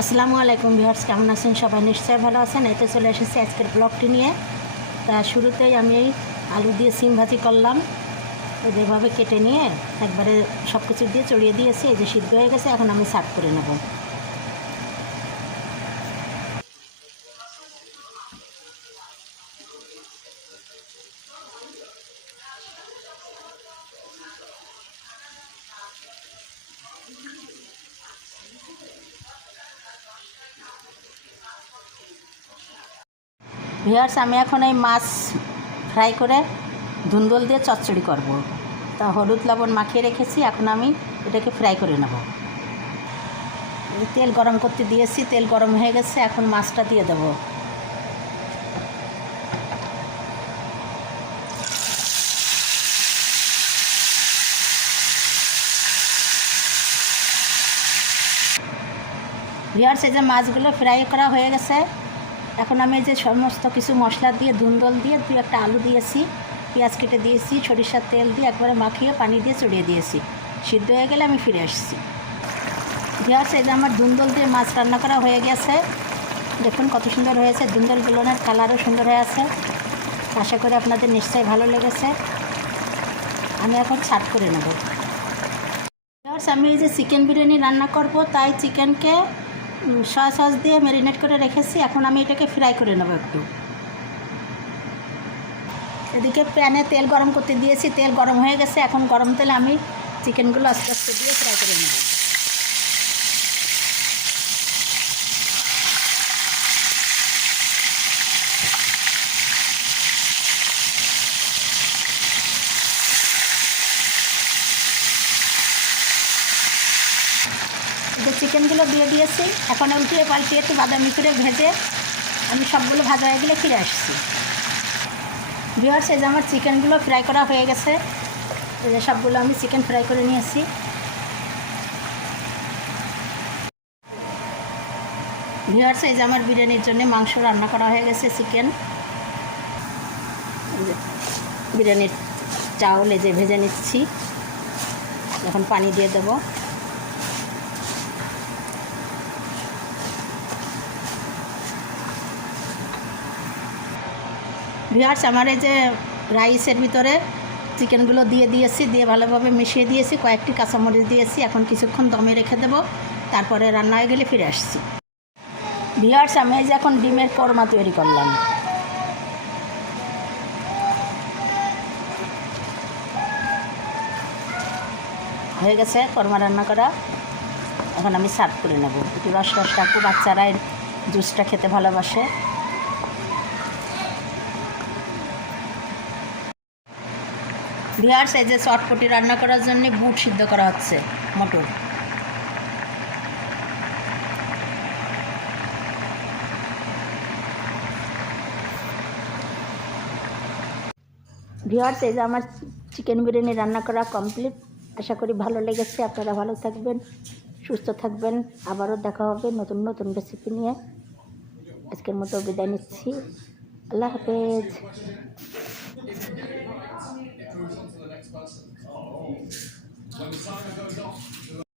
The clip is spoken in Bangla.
আসসালামু আলাইকুম ভিউয়ার্স, কেমন আছেন? সবাই নিশ্চয় ভালো আছেন। এতে চলে এসেছি আজকের ব্লগটি নিয়ে। তা শুরুতেই আমি আলু দিয়ে সিম ভাজি করলাম। এভাবে কেটে নিয়ে একবারে সব কিছু দিয়ে চড়িয়ে দিয়েছি, এই যে সিদ্ধ হয়ে গেছে, এখন আমি সার্ভ করে নেব। ভিউয়ার্স আমি এখন এই মাছ ফ্রাই করে ধুন্দল দিয়ে চচ্চড়ি করব। তা হলুদ লবণ মাখিয়ে রেখেছি, এখন আমি এটাকে ফ্রাই করে নেব তেল গরম করতে দিয়েছি, তেল গরম হয়ে গেছে, এখন মাছটা দিয়ে দেবো ভিউয়ার্স এই যে মাছগুলো ফ্রাই করা হয়ে গেছে এখন আমি যে সমস্ত কিছু মশলা দিয়ে ধুন্দল দিয়ে দুই একটা আলু দিয়েছি, পেঁয়াজ কেটে দিয়েছি, সরিষার তেল দিয়ে একবারে মাখিয়ে পানি দিয়ে চড়িয়ে দিয়েছি। সিদ্ধ হয়ে গেলে আমি ফিরে আসছি। ভিউয়ার্স এই যে আমার ধুন্দল দিয়ে মাছ রান্না করা হয়ে গেছে। দেখুন কত সুন্দর হয়েছে ধুন্দল বেলনের কালারও সুন্দর হয়ে আছে। আশা করি আপনাদের নিশ্চয়ই ভালো লেগেছে। আমি এখন ছাট করে নেব। আমি এই যে চিকেন বিরিয়ানি রান্না করব, তাই চিকেনকে সয়া সস দিয়ে ম্যারিনেট করে রেখেছি। এখন আমি এটাকে ফ্রাই করে নেব একটু। এদিকে প্যানে তেল গরম করতে দিয়েছি। তেল গরম হয়ে গেছে। এখন গরম তেলে আমি চিকেনগুলো আস্তে আস্তে দিয়ে ফ্রাই করে নেব। যে চিকেনগুলো দিয়ে দিয়েছি, এখন উঠিয়ে পাল্টিয়ে একটু বাদামি করে ভেজে আমি সবগুলো ভাজা হয়ে গেলে ফিরে আসছি। এই যে আমার চিকেনগুলো ফ্রাই করা হয়ে গেছে। সবগুলো আমি চিকেন ফ্রাই করে নিয়েছি। ভিওয়ার্স এই যে আমার বিরিয়ানির জন্য মাংস রান্না করা হয়ে গেছে চিকেন। বিরিয়ানির চাউল এই যে ভেজে নিচ্ছি। এখন পানি দিয়ে দেবো। ভিওয়ার্স আমার এই যে রাইসের ভিতরে চিকেনগুলো দিয়ে দিয়েছি, দিয়ে ভালোভাবে মিশিয়ে দিয়েছি, কয়েকটি কাঁচামরিচ দিয়েছি, এখন কিছুক্ষণ দমে রেখে দেবো, তারপরে রান্না হয়ে গেলে ফিরে আসছি। ভিওয়ার্স আমি এই যে এখন ডিমের কোরমা তৈরি করলাম। হয়ে গেছে কোরমা রান্না করা। এখন আমি সার্ভ করে নেব। একটু রস রস রাখব বাচ্চারা জুসটা খেতে ভালোবাসে। ভিয়ার্স যে চটপটি রান্না করার জন্য বুট সিদ্ধ করা হচ্ছে, মটর। ভিওয়ার্স এই আমার চিকেন বিরিয়ানি রান্না করা কমপ্লিট। আশা করি ভালো লেগেছে, আপনারা ভালো থাকবেন, সুস্থ থাকবেন। আবারও দেখা হবে নতুন নতুন রেসিপি নিয়ে। আজকের মতো বিদায় নিচ্ছি। আল্লাহ হাফেজ। moves on to the next person. Oh. When the timer goes off,